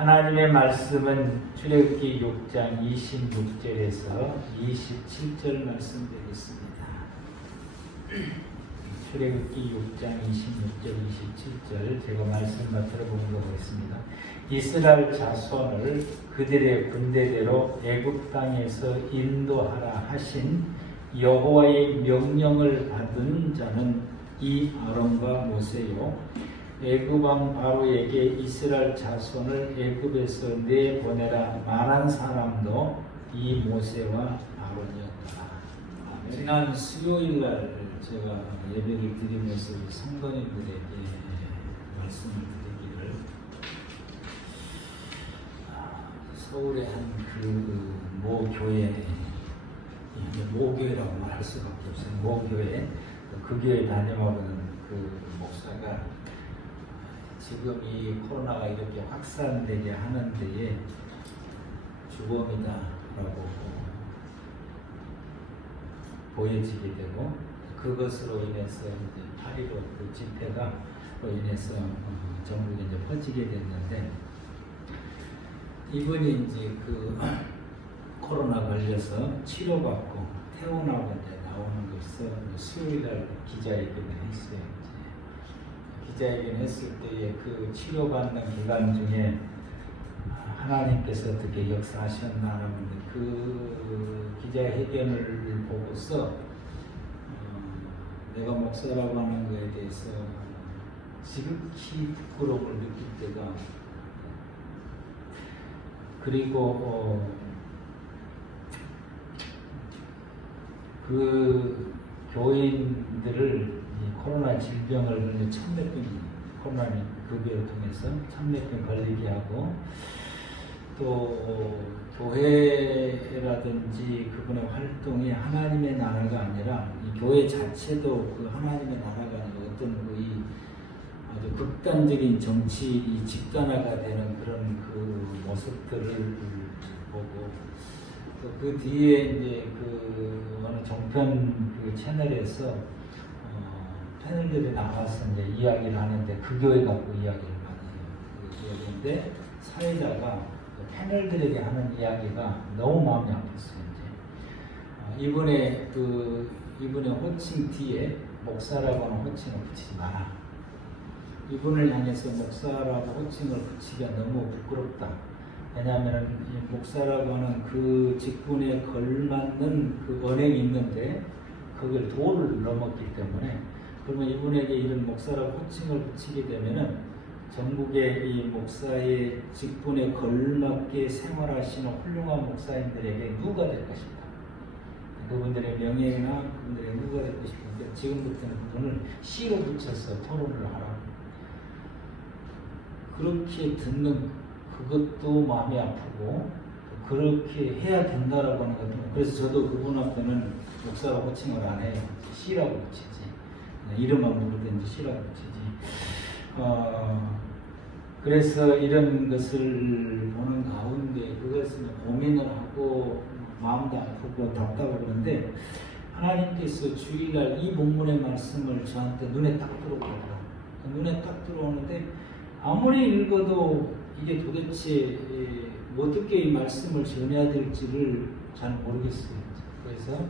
하나님의 말씀은 출애굽기 6장 26절에서 27절 말씀 되겠습니다. 출애굽기 6장 26절 27절 제가 말씀만 들어보도록 하겠습니다. 이스라엘 자손을 그들의 군대대로 애굽 땅에서 인도하라 하신 여호와의 명령을 받은 자는 이 아론과 모세요. 애굽 왕 바로에게 이스라엘 자손을 애굽에서 내보내라 말한 사람도 이 모세와 아론이었다. 지난 수요일 날 제가 예배를 드리면서 성도님들에게 말씀을 드리기를 서울의 한 모교회, 모교회라고 말할 수밖에 없어요. 모교회, 그 교회 다녀오는 그 목사가 지금 이 코로나가 이렇게 확산되게 하는 데에 주범이다라고 보여지게 되고, 그것으로 인해서 이제 8.15 그 집회가 인해서 전국에 이제 퍼지게 됐는데, 이분이 이제 그 코로나 걸려서 치료받고 퇴원하고 이제 나오는 것을 수요일날 기자회견을 했어요. 기자회견 했을 때에 그 치료받는 기간 중에 하나님께서 어떻게 역사하셨나라는 그 기자회견을 보고서 내가 목사라고 하는 것에 대해서 지극히 부끄러움을 느낄 때가, 그리고 그 교인들을 코로나 질병을 걸려 1,000몇 병이 코로나 그 교회를 통해서 1,000몇 병 걸리게 하고, 또 교회라든지 그분의 활동이 하나님의 나라가 아니라 이 교회 자체도 그 하나님의 나라가 아니라 어떤 이 아주 극단적인 정치 이 집단화가 되는 그런 그 모습들을 보고, 또 그 뒤에 이제 그 어느 종편 그 채널에서 패널들이 나와서 이제 이야기를 하는데, 그 교회 갖고 이야기를 많이 해요. 그 교회인데 사회자가 패널들에게 하는 이야기가 너무 마음이 아팠어요. 이제 이분의 호칭 뒤에 목사라고 하는 호칭을 붙이지 마라. 이분을 향해서 목사라고 호칭을 붙이기가 너무 부끄럽다. 왜냐하면 이 목사라고 하는 그 직분에 걸맞는 그 언행이 있는데 그걸 도를 넘었기 때문에, 그러면 이분에게 이런 목사라고 호칭을 붙이게 되면은 전국의 이 목사의 직분에 걸맞게 생활하시는 훌륭한 목사님들에게 누가 될 것인가? 그분들의 명예나 그분들의 누가 될 것인가? 지금부터는 그분을 C로 붙여서 토론을 하라. 그렇게 듣는 그것도 마음이 아프고, 그렇게 해야 된다라고 하는 것도, 그래서 저도 그분 앞에는 목사라고 호칭을 안 해요. C라고 붙이지. 이름만 부르든지 C라고 붙이지. 그래서 이런 것을 보는 가운데 그것을 고민을 하고 마음도 아프고 답답하고 그런데, 하나님께서 주일날 이 본문의 말씀을 저한테 눈에 딱 들어오더라고요. 눈에 딱 들어오는데 아무리 읽어도 이게 도대체 어떻게 이 말씀을 전해야 될지를 잘 모르겠어요. 그래서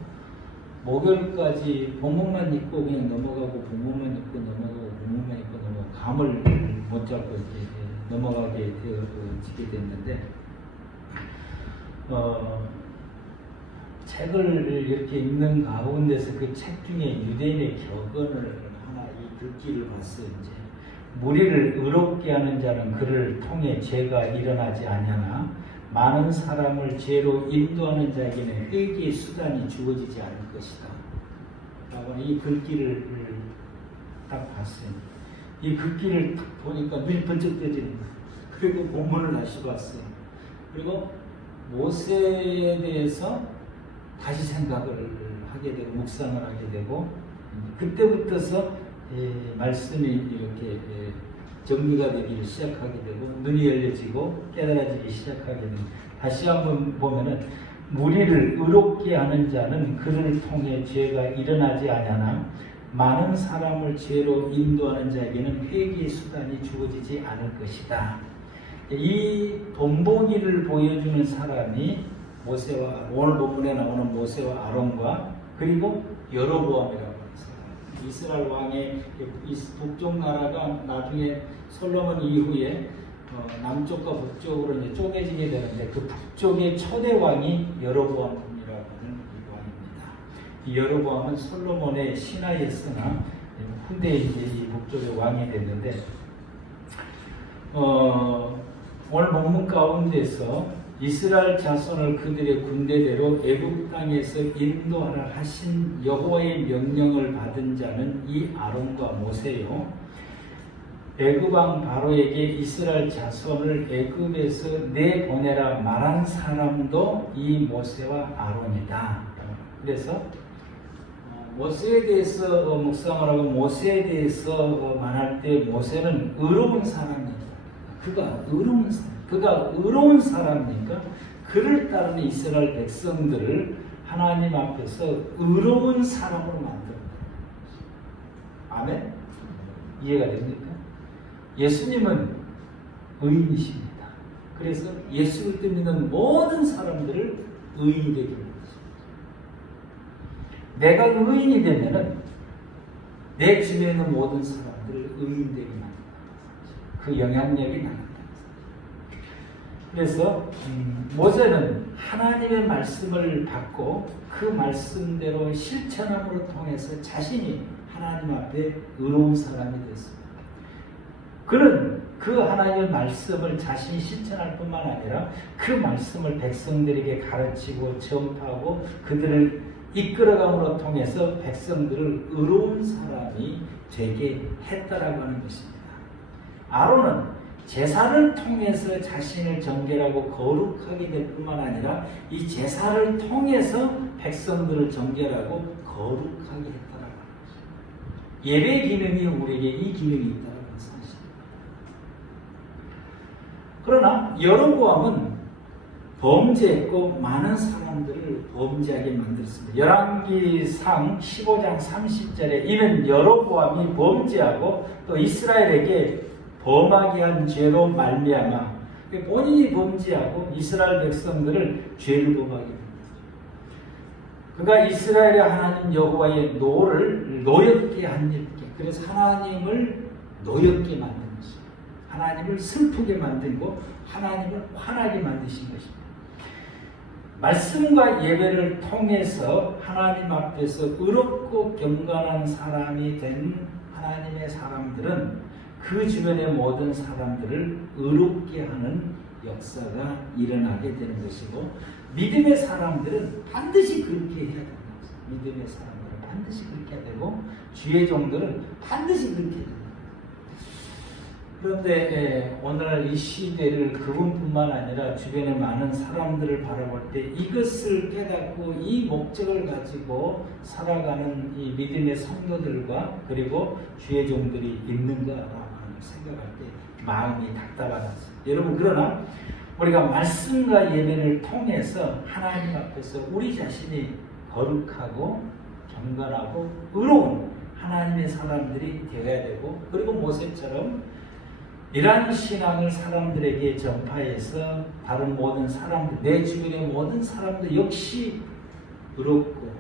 목요일까지 본문만 읽고 그냥 넘어가고, 본문만 읽고 넘어가고, 본문만 읽고 넘어가고, 감을 못 잡고 이렇게 넘어가게 되어지게 됐는데, 책을 이렇게 읽는 가운데서 그 책 중에 유대인의 격언을 하나 이 글귀를 봤어요. 이제 무리를 의롭게 하는 자는 그를 통해 죄가 일어나지 아니하나 많은 사람을 죄로 인도하는 자에게는 회개의 수단이 주어지지 않을 것이다. 라고 이 글귀를 딱 봤어요. 이 글귀를 딱 보니까 눈이 번쩍 떠지는 거예요. 그리고 본문을 다시 봤어요. 그리고 모세에 대해서 다시 생각을 하게 되고 묵상을 하게 되고, 그때부터서 말씀이 이렇게 정리가 되기 시작하게 되고 눈이 열려지고 깨달아지기 시작하게 되고, 다시 한번 보면은 무리를 의롭게 하는 자는 그를 통해 죄가 일어나지 아니하나 많은 사람을 죄로 인도하는 자에게는 회개의 수단이 주어지지 않을 것이다. 이 본보기를 보여주는 사람이 모세와 오늘 본문에 나오는 모세와 아론과 그리고 여로보암이라고 했어요. 이스라엘 왕의 북쪽 나라가 나중에 솔로몬 이후에 남쪽과 북쪽으로 이제 쪼개지게 되는데 그 북쪽의 초대 왕이 여로보암이라고 하는 이 왕입니다. 이 여로보암은 솔로몬의 신하였으나 후대에 이제 이 북쪽의 왕이 됐는데 오늘 본문 가운데서 이스라엘 자손을 그들의 군대대로 애굽 땅에서 인도하라 하신 여호와의 명령을 받은 자는 이 아론과 모세요. 애굽 왕 바로에게 이스라엘 자손을 애굽에서 내보내라 말한 사람도 이 모세와 아론이다. 그래서 모세에 대해서 묵상을 하고 모세에 대해서 말할 때 모세는 의로운 사람이다. 그가 의로운 사람이니까 그를 따르는 이스라엘 백성들을 하나님 앞에서 의로운 사람으로 만든다. 아멘? 이해가 됩니까? 예수님은 의인이십니다. 그래서 예수를 믿는 모든 사람들을 의인이 되게 합니다. 내가 의인이 되면은 내 주변에 있는 모든 사람들을 의인 되게 만든다. 그 영향력이 나간다. 그래서 모세는 하나님의 말씀을 받고 그 말씀대로 실천함으로 통해서 자신이 하나님 앞에 의로운 사람이 됐습니다. 그는 그 하나님의 말씀을 자신이 실천할 뿐만 아니라 그 말씀을 백성들에게 가르치고 전파하고 그들을 이끌어감으로 통해서 백성들을 의로운 사람이 되게 했다라고 하는 것입니다. 아론은 제사를 통해서 자신을 정결하고 거룩하게 될 뿐만 아니라 이 제사를 통해서 백성들을 정결하고 거룩하게 했다라고 하는 것입니다. 예배 기능이 우리에게 이 기능이 있다는 사실입니다. 그러나 여로보암은 범죄했고 많은 사람들을 범죄하게 만들었습니다. 열왕기상 15장 30절에 이는 여로보암이 범죄하고 또 이스라엘에게 범하게 한 죄로 말미암아 본인이 범죄하고 이스라엘 백성들을 죄를 범하게 합니다. 그가 이스라엘의 하나님 여호와의 노를 노엽게 한 일께 그래서 하나님을 노엽게 만든 것입니다. 하나님을 슬프게 만들고 하나님을 화나게 만드신 것입니다. 말씀과 예배를 통해서 하나님 앞에서 의롭고 경건한 사람이 된 하나님의 사람들은 그 주변의 모든 사람들을 의롭게 하는 역사가 일어나게 되는 것이고 믿음의 사람들은 반드시 그렇게 해야 됩니다. 믿음의 사람들은 반드시 그렇게 해야 되고 주의 종들은 반드시 그렇게 해야 됩니다. 그런데 오늘날 이 시대를 그분뿐만 아니라 주변의 많은 사람들을 바라볼 때 이것을 깨닫고 이 목적을 가지고 살아가는 이 믿음의 성도들과 그리고 주의 종들이 있는가라고 생각할 때 마음이 답답하다. 여러분 그러나 우리가 말씀과 예배를 통해서 하나님 앞에서 우리 자신이 거룩하고 경건하고 의로운 하나님의 사람들이 되어야 되고 그리고 모세처럼 이러한 신앙을 사람들에게 전파해서 다른 모든 사람들, 내 주변의 모든 사람들 역시 의롭고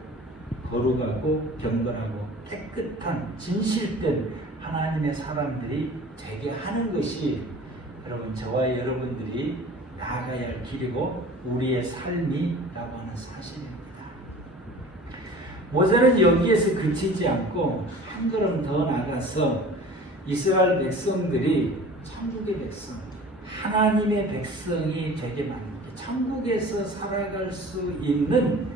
거룩하고 경건하고 깨끗한 진실된 하나님의 사람들이 되게 하는 것이 여러분 저와 여러분들이 나아가야 할 길이고 우리의 삶이라고 하는 사실입니다. 모세는 여기에서 그치지 않고 한 걸음 더 나가서 이스라엘 백성들이 천국의 백성, 하나님의 백성이 되게 만듭니다. 천국에서 살아갈 수 있는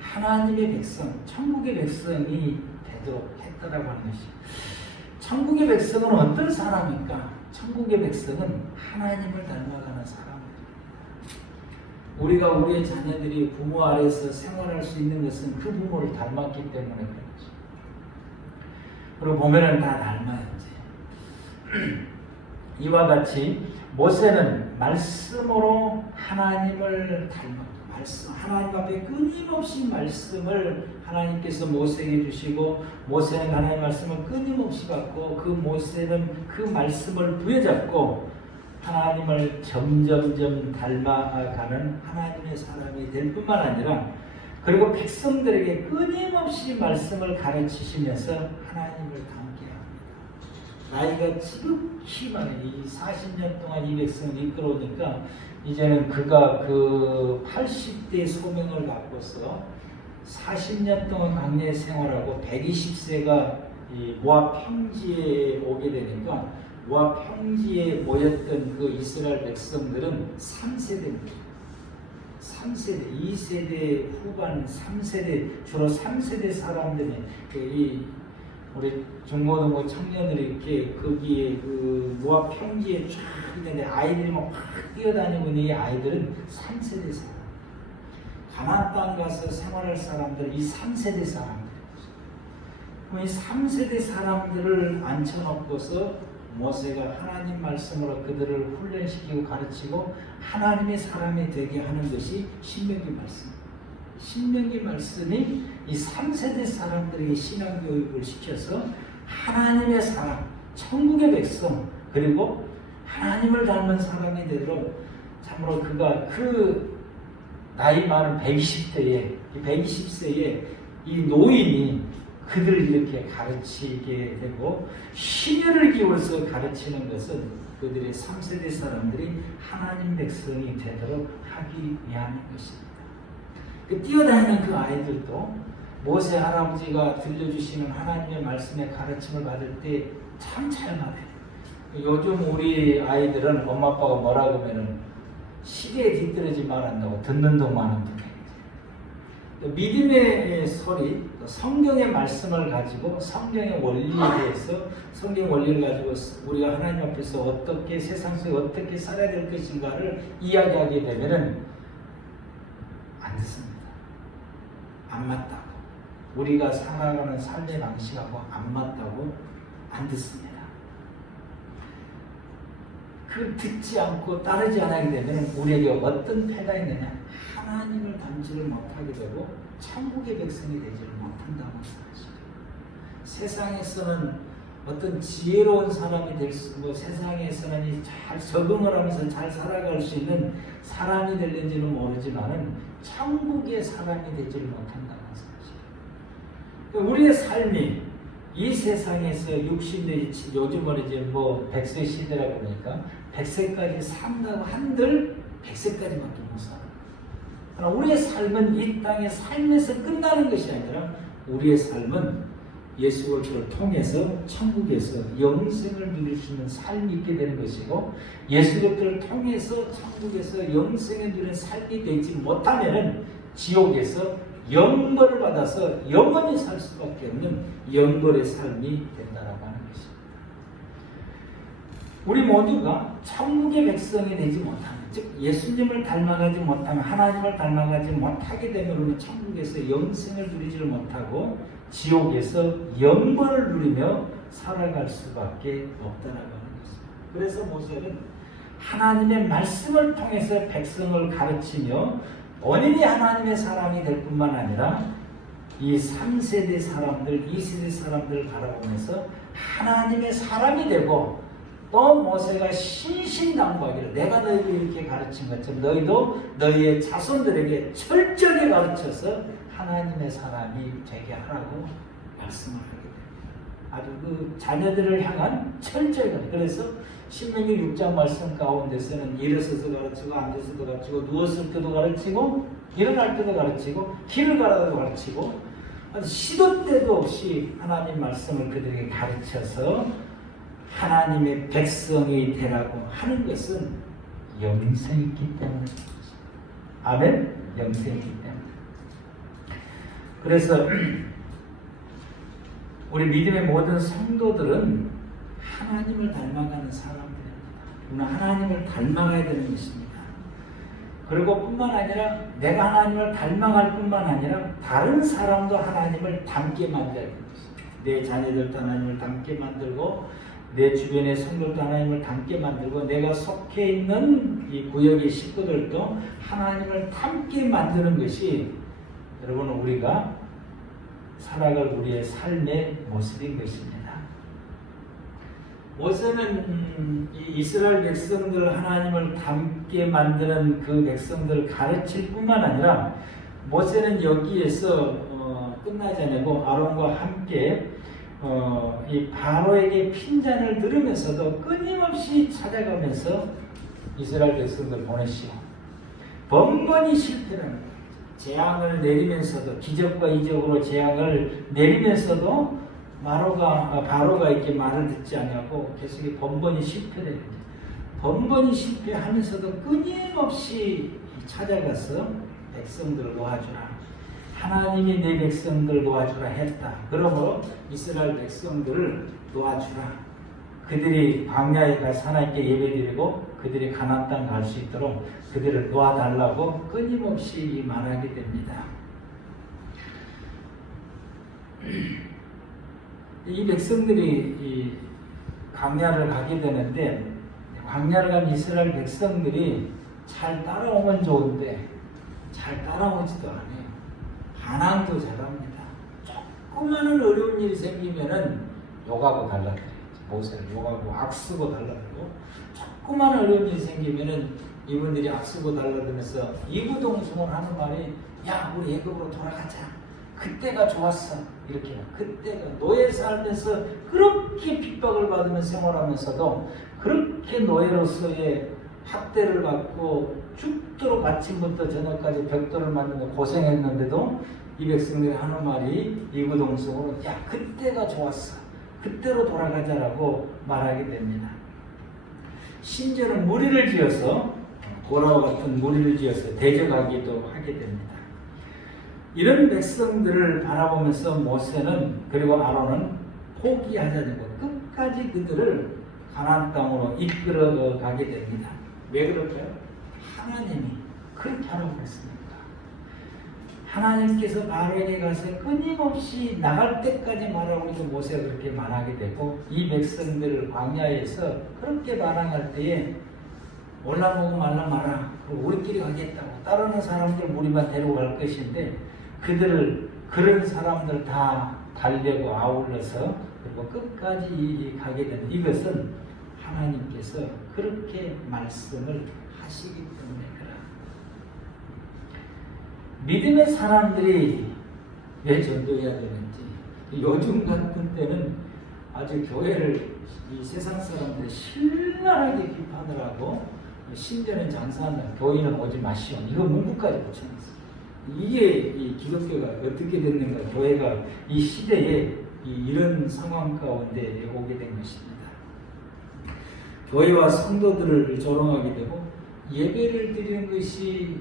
하나님의 백성, 천국의 백성이 되도록 했다라고 하는 것입니다. 천국의 백성은 어떤 사람입니까? 천국의 백성은 하나님을 닮아가는 사람입니다. 우리가 우리의 자녀들이 부모 아래에서 생활할 수 있는 것은 그 부모를 닮았기 때문에 그런 거죠. 그리고 보면은 다 닮아요. 이와 같이 모세는 말씀으로 하나님을 닮았고 하나님 앞에 끊임없이 말씀을 하나님께서 모세에게 주시고 모세는 하나님의 말씀을 끊임없이 받고 그 모세는 그 말씀을 부여잡고 하나님을 점점점 닮아가는 하나님의 사람이 될 뿐만 아니라 그리고 백성들에게 끊임없이 말씀을 가르치시면서 하나님을 닮게 합니다. 나이가 지극히 많은 이 40년 동안 이 백성을 이끌어오니까 이제는 그가 그 80대 소명을 갖고서 40년 동안 광야에 생활하고 120세가 이 모압 평지에 오게 되니까 모압 평지에 모였던 그 이스라엘 백성들은 3세대입니다. 3세대, 2세대 후반 3세대, 주로 3세대 사람들이 이 우리 중고등부 청년들이 이렇게 거기에 그 모압 평지에 쫙 있는데 아이들이 막 뛰어다니고 있는 이 아이들은 3세대 사람. 가나안 땅 가서 생활할 사람들, 이 3세대 사람들. 이 3세대 사람들을 앉혀놓고서 모세가 하나님 말씀으로 그들을 훈련시키고 가르치고 하나님의 사람이 되게 하는 것이 신명기 말씀. 신명기 말씀이 이 3세대 사람들에게 신앙교육을 시켜서 하나님의 사람, 천국의 백성, 그리고 하나님을 닮은 사람이 되도록 참으로 그가 그 나이 많은 120대에, 120세에 이 노인이 그들을 이렇게 가르치게 되고 심혈을 기울여서 가르치는 것은 그들의 3세대 사람들이 하나님 백성이 되도록 하기 위한 것입니다. 뛰어다니는 그 아이들도 모세 할아버지가 들려주시는 하나님의 말씀의 가르침을 받을 때 참 잘 받아요. 요즘 우리 아이들은 엄마 아빠가 뭐라 그러면은 시대에 뒤떨어지지 말한다고 듣는 동안 하는 분. 믿음의 소리, 성경의 말씀을 가지고 성경의 원리에 대해서 성경 원리를 가지고 우리가 하나님 앞에서 어떻게 세상 속에 어떻게 살아야 될 것인가를 이야기하게 되면은 안 듣습니다. 안 맞다고. 우리가 살아가는 삶의 방식하고 안 맞다고 안 듣습니다. 그 듣지 않고 따르지 않게 되면 우리에게 어떤 패가 있느냐? 하나님을 닮지를 못하게 되고 천국의 백성이 되지를 못한다고 생각하십니다. 세상에서는 어떤 지혜로운 사람이 될 수, 세상에서는 잘 적응을 하면서 잘 살아갈 수 있는 사람이 될는지는 모르지만은 천국의 사람이 되지를 못한다고 생각하십니다. 우리의 삶이 이 세상에서 60대, 요즘은 이제 100세 시대라고 그러니까 100세까지 산다고 한들 100세까지밖에 못 살아요. 그러나 우리의 삶은 이 땅의 삶에서 끝나는 것이 아니라 우리의 삶은 예수 그리스도를 통해서 천국에서 영생을 누릴 수 있는 삶이 있게 되는 것이고 예수 그리스도를 통해서 천국에서 영생을 누리는 삶이 되지 못하면은 지옥에서 영벌을 받아서 영원히 살 수밖에 없는 영벌의 삶이 된다라고 하는 것입니다. 우리 모두가 천국의 백성이 되지 못하면, 즉 예수님을 닮아가지 못하면, 하나님을 닮아가지 못하게 되면 우리는 천국에서 영생을 누리지를 못하고 지옥에서 영벌을 누리며 살아갈 수밖에 없다라고 하는 것입니다. 그래서 모세는 하나님의 말씀을 통해서 백성을 가르치며 본인이 하나님의 사람이 될 뿐만 아니라 이 3세대 사람들, 2세대 사람들을 바라보면서 하나님의 사람이 되고 또 모세가 신신당부하기를 내가 너희를 이렇게 가르친 것처럼 너희도 너희의 자손들에게 철저히 가르쳐서 하나님의 사람이 되게 하라고 말씀을 하게 됩니다. 아주 그 자녀들을 향한 철저히 가르쳐. 그래서 신명기 6장 말씀 가운데서는 일어서서 가르치고 앉아서도 가르치고 누웠을 때도 가르치고 일어날 때도 가르치고 길을 가다도 가르치고 시도 때도 없이 하나님 말씀을 그들에게 가르쳐서 하나님의 백성이 되라고 하는 것은 영생이 있기 때문입니다. 아멘? 영생이 있기 때문에. 그래서 우리 믿음의 모든 성도들은 하나님을 닮아가는 사람들입니다. 우리는 하나님을 닮아가야 되는 것입니다. 그리고 뿐만 아니라 내가 하나님을 닮아갈 뿐만 아니라 다른 사람도 하나님을 닮게 만들어야 되는 것입니다. 내 자녀들도 하나님을 닮게 만들고 내 주변의 성도도 하나님을 닮게 만들고 내가 속해 있는 이 구역의 식구들도 하나님을 닮게 만드는 것이 여러분 우리가 살아갈 우리의 삶의 모습인 것입니다. 모세는 이 이스라엘 백성들 하나님을 닮게 만드는 그 백성들을 가르칠 뿐만 아니라 모세는 여기에서 끝나지 않고 아론과 함께 이 바로에게 핀잔을 들으면서도 끊임없이 찾아가면서 이스라엘 백성들 보내시고 번번이 실패하는 거예요. 재앙을 내리면서도 기적과 이적으로 재앙을 내리면서도 바로가 이렇게 말을 듣지 않고 계속 번번이 실패를 해요. 번번이 실패하면서도 끊임없이 찾아가서 백성들을 놓아주라. 하나님이 내 백성들 놓아주라 했다. 그러므로 이스라엘 백성들을 놓아주라. 그들이 광야에 가서 하나님께 예배드리고 그들이 가나안 땅 갈 수 있도록 그들을 놓아달라고 끊임없이 말하게 됩니다. 이 백성들이 이 광야를 가게 되는데 광야를 간 이스라엘 백성들이 잘 따라오면 좋은데 잘 따라오지도 않아요. 반항도 잘합니다. 조그마한 어려운 일이 생기면은 욕하고 달라들어요. 모세를 욕하고 악쓰고 달라들고 조그마한 어려운 일이 생기면은 이분들이 악쓰고 달라들면서 이구동성을 하는 말이 야 우리 애굽으로 돌아가자. 그때가 좋았어. 이렇게 그때가 노예 살면서 그렇게 핍박을 받으면서 생활하면서도 그렇게 노예로서의 학대를 받고 죽도록 아침부터 저녁까지 벽돌을 만들며 고생했는데도 이 백성들이 하는 말이 이구동성으로 야 그때가 좋았어. 그때로 돌아가자라고 말하게 됩니다. 심지어는 무리를 지어서 고라와 같은 무리를 지어서 대적하기도 하게 됩니다. 이런 백성들을 바라보면서 모세는 그리고 아론은 포기하자는 것 끝까지 그들을 가나안 땅으로 이끌어 가게 됩니다. 왜 그럴까요? 하나님이 그렇게 하라고 했습니다. 하나님께서 바로에게 가서 끊임없이 나갈 때까지 말하고 있는 모세가 그렇게 말하게 되고 이 백성들을 광야에서 그렇게 반항할 때에 올라보고 말라 마라. 우리끼리 가겠다고 따르는 사람들 우리만 데려갈 것인데 그들을 그런 사람들 다 달래고 아울러서 그리고 끝까지 가게 되는 이것은 하나님께서 그렇게 말씀을 하시기 때문에 그래. 믿음의 사람들이 왜 전도해야 되는지 요즘 같은 때는 아주 교회를 이 세상 사람들이 신랄하게 비판을 하고 신전은 장사한다. 교회는 오지 마시오. 이거 문구까지 붙여놨어요. 이게 이 기독교가 어떻게 됐는가. 교회가 이 시대에 이런 상황 가운데 오게 된 것입니다. 교회와 성도들을 조롱하게 되고 예배를 드리는 것이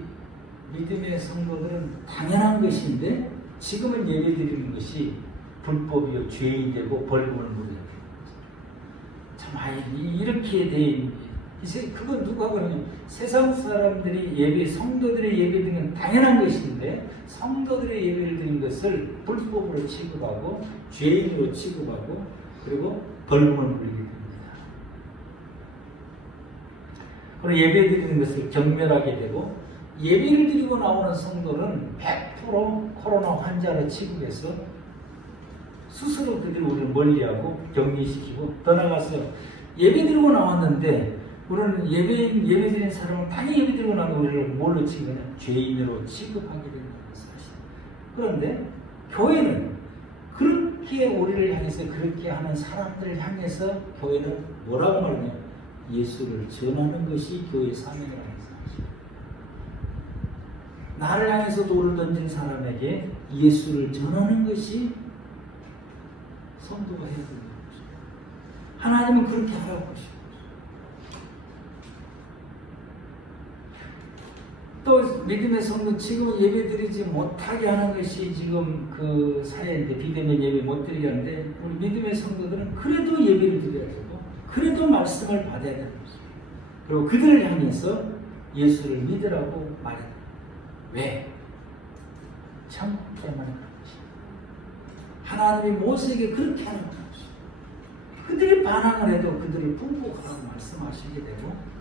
믿음의 성도들은 당연한 것인데 지금은 예배 드리는 것이 불법이요 죄인이 되고 벌금을 물어야 돼요. 참 이렇게 돼 이제 그건 누가 그러냐면 세상 사람들이 예배 성도들의 예배 드리는 당연한 것인데 성도들의 예배를 드리는 것을 불법으로 취급하고 죄인으로 취급하고 그리고 벌금을 물리게 됩니다. 그리고 예배 드리는 것을 경멸하게 되고 예배를 드리고 나오는 성도는 100% 코로나 환자로 취급해서 스스로들이 우리를 멀리하고 격리시키고 떠나가서 예배 드리고 나왔는데 우리는 예배 드리는 사람은 당연히 예배 드리고 나면 우리를 뭘로 취급하냐? 죄인으로 취급하게 되는 사실. 그런데 교회는 그렇게 우리를 향해서 그렇게 하는 사람들을 향해서 교회는 뭐라고 말하냐? 예수를 전하는 것이 교회의 사명이라는 사실. 나를 향해서 돌을 던진 사람에게 예수를 전하는 것이 성도가 해야 되는 것입니다. 하나님은 그렇게 하라고 하십니다. 또 믿음의 성도 지금은 예배드리지 못하게 하는 것이 지금 그 사회인데 비대면 예배 못 드리게 하는데 우리 믿음의 성도들은 그래도 예배를 드려야 되고 그래도 말씀을 받아야 되는 것입니다. 그리고 그들을 향해서 예수를 믿으라고 말해야 됩니다. 왜? 천국 때문에 그런 것입니다. 하나님이 모세에게 그렇게 하는 것입니다. 그들이 반항을 해도 그들을 분복하라고 말씀하시게 되고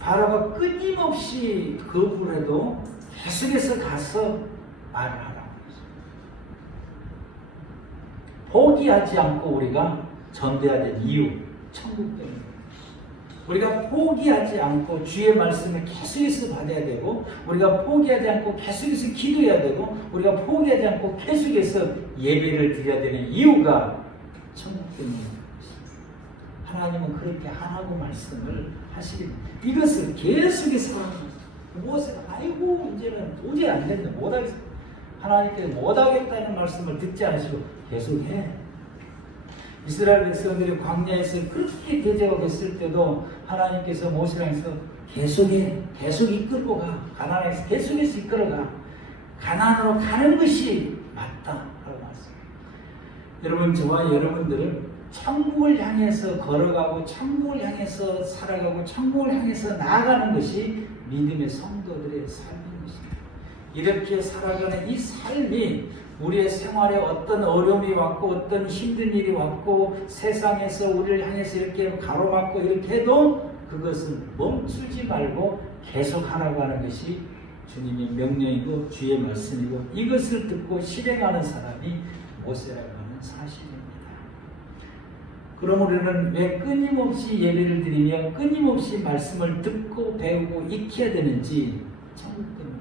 바로가 끊임없이 거부를 해도 계속해서 가서 말을 하라고 했습니다. 포기하지 않고 우리가 전도해야 될 이유 천국 때문에. 우리가 포기하지 않고 주의 말씀을 계속해서 받아야 되고, 우리가 포기하지 않고 계속해서 기도해야 되고, 우리가 포기하지 않고 계속해서 예배를 드려야 되는 이유가 천국 때문입니다. 하나님은 그렇게 하라고 말씀을 하시기, 이것을 계속해서 무엇을, 아이고 이제는 도저히 안 된다, 못하겠다, 하나님께서 못하겠다는 말씀을 듣지 않으시고 계속해. 이스라엘 백성들이 광야에서 그렇게 대적하고 있을 때도 하나님께서 모세를 향해서 계속해, 계속 이끌고 가, 가나안에서 계속해서 이끌어가, 가나안으로 가는 것이 맞다 라고 말씀. 여러분, 저와 여러분들은 천국을 향해서 걸어가고 천국을 향해서 살아가고 천국을 향해서 나아가는 것이 믿음의 성도들의 삶인 것입니다. 이렇게 살아가는 이 삶이 우리의 생활에 어떤 어려움이 왔고 어떤 힘든 일이 왔고 세상에서 우리를 향해서 이렇게 가로막고 이렇게 해도 그것은 멈추지 말고 계속하라고 하는 것이 주님의 명령이고 주의 말씀이고, 이것을 듣고 실행하는 사람이 모세라고 하는 사실입니다. 그럼 우리는 왜 끊임없이 예배를 드리며 끊임없이 말씀을 듣고 배우고 익혀야 되는지, 천국 때문에.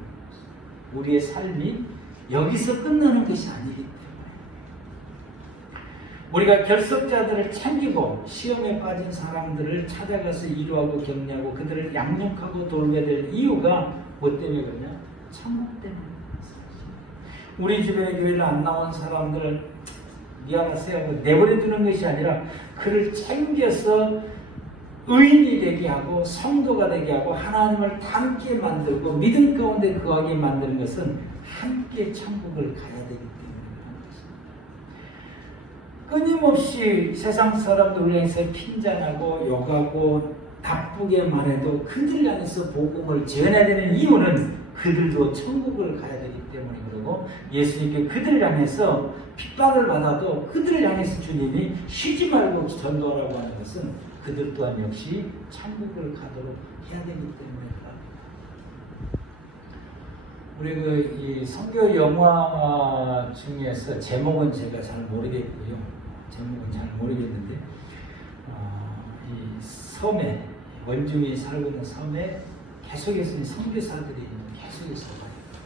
우리의 삶이 여기서 끝나는 것이 아니기 때문에 우리가 결석자들을 챙기고 시험에 빠진 사람들을 찾아가서 위로하고 격려하고 그들을 양육하고 돌봐야 될 이유가 뭐 때문에 그러냐? 천국 때문에. 우리 주변에 교회를 안 나온 사람들을 미안하세요 하고 내버려 두는 것이 아니라 그를 챙겨서 의인이 되게 하고 성도가 되게 하고 하나님을 닮게 만들고 믿음 가운데 거하게 만드는 것은 함께 천국을 가야 되기 때문에 그런 것입니다. 끊임없이 세상 사람들을 향해서 핀잔하고 욕하고 나쁘게 말해도 그들 향해서 복음을 전해야 되는 이유는 그들도 천국을 가야 되기 때문에 그러고, 예수님께 그들을 향해서 핍박을 받아도 그들을 향해서 주님이 쉬지 말고 전도하라고 하는 것은 그들 또한 역시 천국을 가도록 해야 되기 때문이다. 우리 이 선교 영화 중에서 제목은 제가 잘 모르겠고요. 제목은 잘 모르겠는데, 이 섬에, 원주민이 살고 있는 섬에 계속해서 선교사들이 계속해서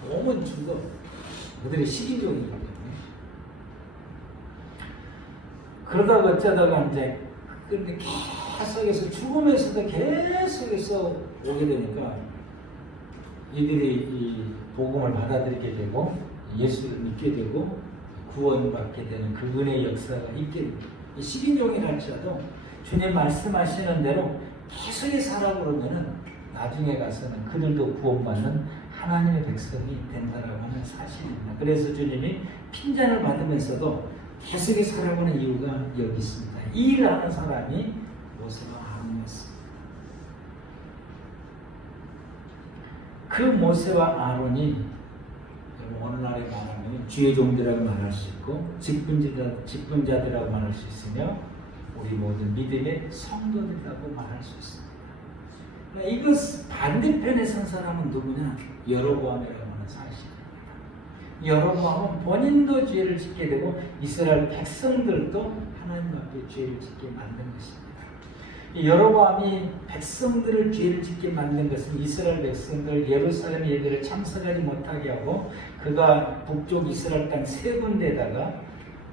몸은 죽어. 그들의 식인종이기 때문에. 그러다가 어쩌다가 이제 그런데 계속해서 죽음에서도 계속해서 오게 되니까 이들이 이 복음을 받아들이게 되고 예수를 믿게 되고 구원받게 되는 그 은혜의 역사가 있게 됩니다. 이 식인종이라 할지라도 주님 말씀하시는 대로 계속해서 살아고 그러면은 나중에 가서는 그들도 구원받는 하나님의 백성이 된다라고 하는 사실입니다. 그래서 주님이 핀잔을 받으면서도 계속해서 살아고 하는 이유가 여기 있습니다. 이 일을 하는 사람이 모세와 아론이었습니다. 그 모세와 아론이 오늘날에 말하면 주의 종들이라고 말할 수 있고 직분자들이라고 말할 수 있으며 우리 모든 믿음의 성도들이라고 말할 수 있습니다. 이것 반대편에 선 사람은 누구냐? 여로보암이라고 하는 사실입니다. 여로보암은 본인도 죄를 짓게 되고 이스라엘 백성들도 하나님 앞에 죄를 짓게 만든 것입니다. 여로보암이 백성들을 죄를 짓게 만든 것은 이스라엘 백성들 예루살렘 예배를 참석하지 못하게 하고 그가 북쪽 이스라엘 땅 세 군데에다가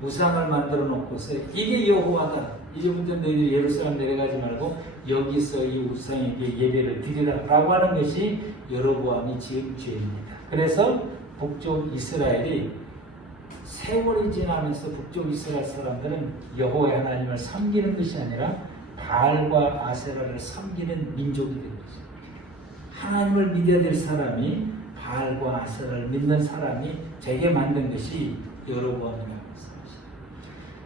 우상을 만들어 놓고서 이게 여호와다. 이제부터 너희들이 예루살렘 내려가지 말고 여기서 이 우상에게 예배를 드리라라고 하는 것이 여로보암이 지은 죄입니다. 그래서 북쪽 이스라엘이 세월이 지나면서 북쪽 이스라엘 사람들은 여호와의 하나님을 섬기는 것이 아니라 바알과 아세라를 섬기는 민족이 된 것입니다. 하나님을 믿어야 될 사람이 바알과 아세라를 믿는 사람이 되게 만든 것이 여로보암이라고 했습니다.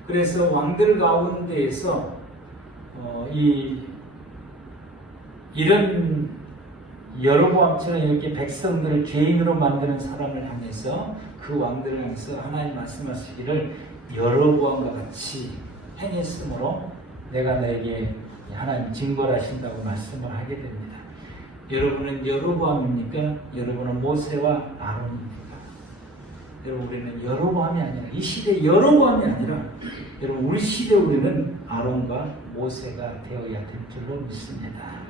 그래서 왕들 가운데에서 이런 여로보암처럼 이렇게 백성들을 죄인으로 만드는 사람을 향해서 그 왕들을 향해서 하나님 말씀하시기를 여로보암과 같이 행했으므로 내가 너에게 하나님 징벌하신다고 말씀을 하게 됩니다. 여러분은 여로보암입니까? 여러분은 모세와 아론입니까? 여러분 우리는 여로보암이 아니라 이 시대 여로보암이 아니라 여러분 우리 시대 우리는 아론과 모세가 되어야 될 줄로 믿습니다.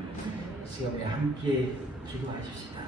이 시간에 함께 기도하십시다.